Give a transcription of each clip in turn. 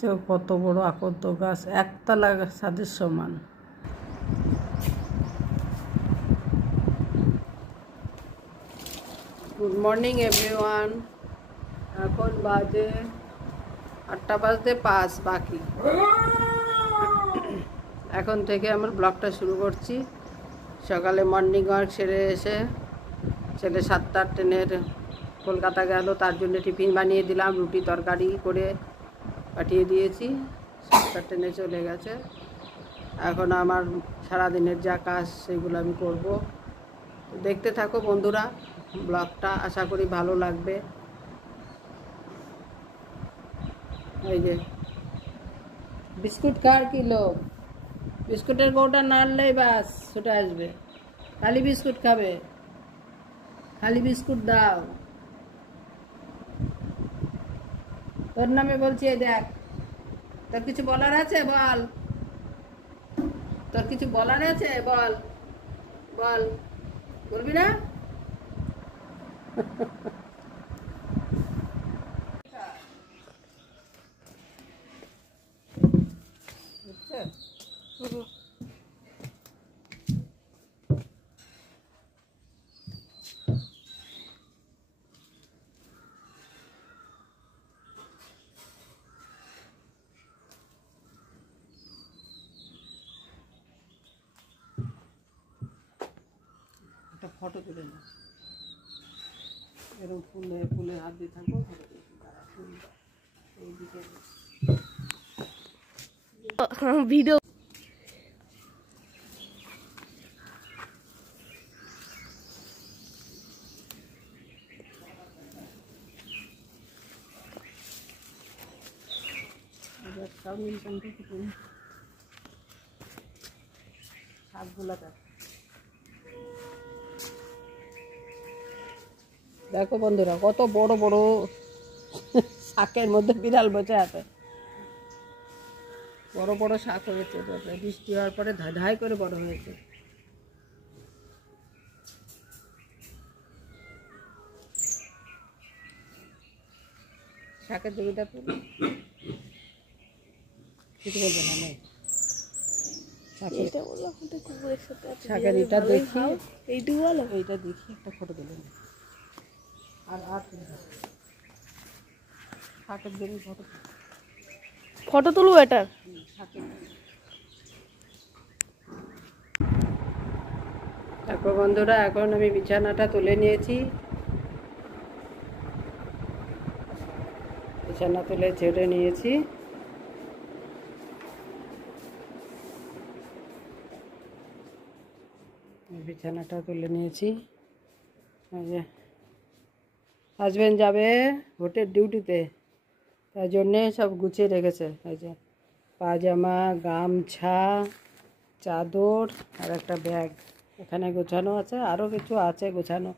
চেয়েও কত বড় আকন্দ গাছ, একতলা ছাদের সমান। Good morning everyone. এখন বাজে 8টা বাজতে 5 বাকি। এখন থেকে আমার ব্লগটা শুরু করছি। সকালে মর্নিং ওয়াক সেরে এসে ছেলে 7টার ট্রেনের কলকাতা গেল, তার জন্য টিফিন বানিয়ে দিলাম, রুটি তরকারি করে পাঠিয়ে দিয়েছি। 7টার ট্রেনে চলে গেছে। এখন আমার সারাদিনের যা কাজ সেগুলো আমি করব। তো দেখতে থাকো বন্ধুরা ব্লগটা, আশা করি ভালো লাগবে। এই যে বিস্কুট খাওয়ার কি লোক, বিস্কুটের কৌটা নাড়লেই বাস ছুটে আসবে। খালি বিস্কুট খাবে, খালি বিস্কুট দাও। তোর নামে বলছি, দেখ তোর কিছু বলার আছে বল, তোর কিছু বলার আছে বল, বল, বলবি না? একটা ফটো তুলে না, এরকম ফুলে ফুলে হাত দিয়ে থাকবো। ফটো ভিডিও চাউমিন শাকগুলা দেখো বন্ধুরা, কত বড় বড় শাকের মধ্যে বিড়াল বসে আছে। বড় বড় শাক হয়েছে, বৃষ্টি হওয়ার পরে ধাই করে বড় হয়েছে। শাকের জমিটা তুলে কিছু বলবো না, শাকের এটা দেখি, এইটুকু বলো, এইটা দেখি একটা ফটো তুলে না। আর শাকের জমি ফটো তুলবো এটা। দেখো বন্ধুরা, এখন আমি বিছানাটা তুলে নিয়েছি। বিছানা তুলে ছেড়ে নিয়েছি। বিছানাটা তুলে নিয়েছি। হাজবেন্ড যাবে হোটেল ডিউটিতে, তাই জন্যে সব গুছিয়ে রেখেছে। এই যে পাজামা, গামছা, চাদর আর একটা ব্যাগ এখানে গোছানো আছে, আরও কিছু আছে গোছানো।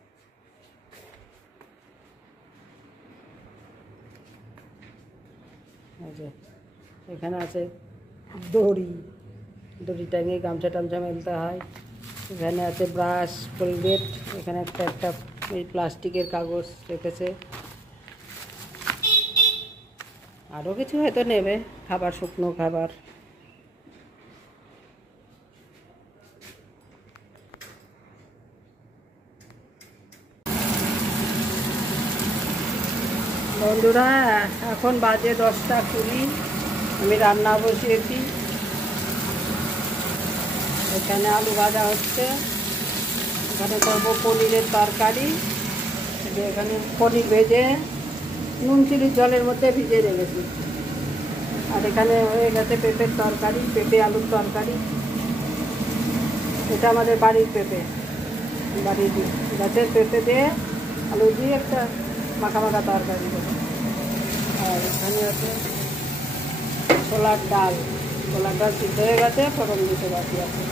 এই যে এখানে আছে দড়ি, দড়ি টাঙিয়ে গামছা টামছা মেলতে হয়। এখানে আছে ব্রাশ, কোলগেট, এখানে একটা এই প্লাস্টিকের কাগজ রেখেছে। আরও কিছু হয়তো নেবে, খাবার, শুকনো খাবার। বন্ধুরা, এখন বাজে 10টা 20। আমি রান্না বসিয়েছি। এখানে আলু ভাজা হচ্ছে, এখানে করবো পনিরের তরকারি। এখানে পনির ভেজে নুন চিনির জলের মধ্যে ভিজে রেখেছি। আর এখানে হয়ে গেছে পেঁপের তরকারি, পেঁপে আলুর তরকারি। এটা আমাদের বাড়ির পেঁপে, বাড়ির গাছের পেঁপে দিয়ে আলু দিয়ে একটা মাখা মাখা তরকারি দেবো। আর এখানে আছে ছোলার ডাল, ছোলার ডাল সিদ্ধ হয়ে গেছে, ফোড়ন দিতে বাকি আছে।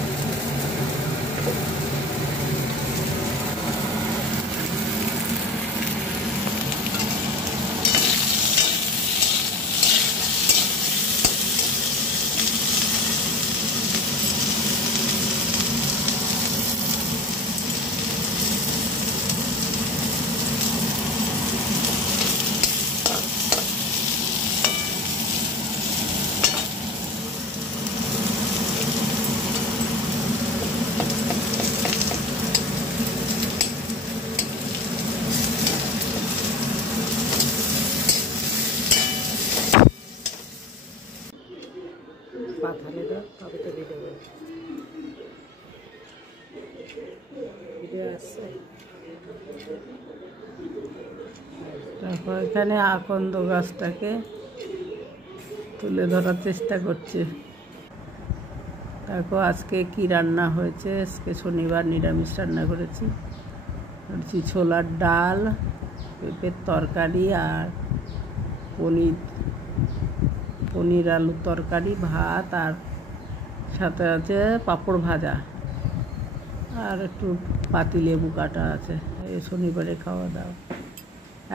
তাহলে তো তবে তো ভিডিও ভিডিও আসছে। তারপর এখানে আকন্দ গাছটাকে তুলে ধরার চেষ্টা করছে। তারপর আজকে কি রান্না হয়েছে, আজকে শনিবার নিরামিষ রান্না করেছি। ছোলার ডাল, পেঁপের তরকারি আর পনির আলুর তরকারি, ভাত, আর সাথে আছে পাঁপড় ভাজা আর একটু পাতিলেবু কাটা আছে। এই শনিবারে খাওয়া দাওয়া।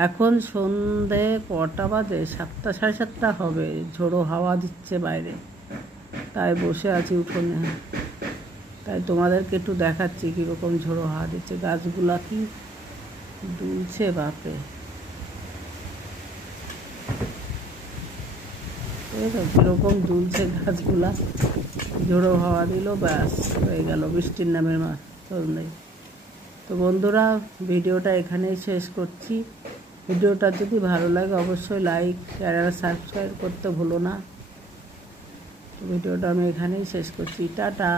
এখন সন্ধে কটা বাজে? 7টা, সাড়ে 7টা হবে। ঝোড়ো হাওয়া দিচ্ছে বাইরে, তাই বসে আছি উঠোনে। তাই তোমাদেরকে একটু দেখাচ্ছি কীরকম ঝোড়ো হাওয়া দিচ্ছে। গাছগুলা কি দুলছে বাপে! কীরকম দুলছে গাছগুলা। ঝোড়ো হাওয়া দিল, ব্যাস হয়ে গেল, বৃষ্টির নামের চল নেই। তো বন্ধুরা, ভিডিওটা এখানেই শেষ করছি। ভিডিওটা যদি ভালো লাগে অবশ্যই লাইক, শেয়ার আর সাবস্ক্রাইব করতে ভুলো না। ভিডিওটা আমি এখানেই শেষ করছি। টাটা।